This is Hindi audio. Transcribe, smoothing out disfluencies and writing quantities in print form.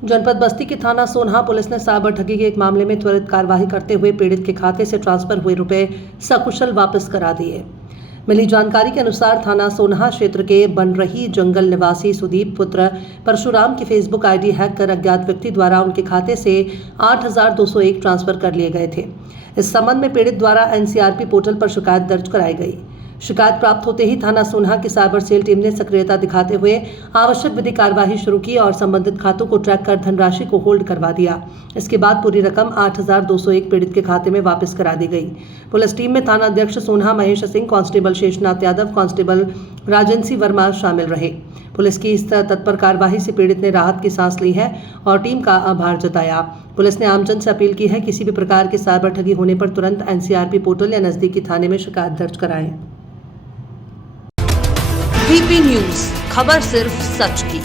जनपद बस्ती के थाना सोनहा पुलिस ने साइबर ठगी के एक मामले में त्वरित कार्रवाई करते हुए पीड़ित के खाते से ट्रांसफर हुए रुपए सकुशल वापस करा दिए। मिली जानकारी के अनुसार थाना सोनहा क्षेत्र के बनरही जंगल निवासी सुदीप पुत्र परशुराम की फेसबुक आईडी हैक कर अज्ञात व्यक्ति द्वारा उनके खाते से 8,201 ट्रांसफर कर लिए गए थे। इस संबंध में पीड़ित द्वारा एनसीआरपी पोर्टल पर शिकायत दर्ज कराई गई। शिकायत प्राप्त होते ही थाना सोनहा की साइबर सेल टीम ने सक्रियता दिखाते हुए आवश्यक विधिक कार्यवाही शुरू की और संबंधित खातों को ट्रैक कर धनराशि को होल्ड करवा दिया। इसके बाद पूरी रकम 8,201 पीड़ित के खाते में वापस करा दी गई। पुलिस टीम में थाना अध्यक्ष सोनहा महेश सिंह, कांस्टेबल शेषनाथ यादव, कांस्टेबल राजंसी वर्मा शामिल रहे। पुलिस की इस तत्पर कार्यवाही से पीड़ित ने राहत की सांस ली है और टीम का आभार जताया। पुलिस ने आमजन से अपील की है किसी भी प्रकार की साइबर ठगी होने पर तुरंत एनसीआरपी पोर्टल या नजदीकी थाने में शिकायत दर्ज कराएं। VP न्यूज, खबर सिर्फ सच की।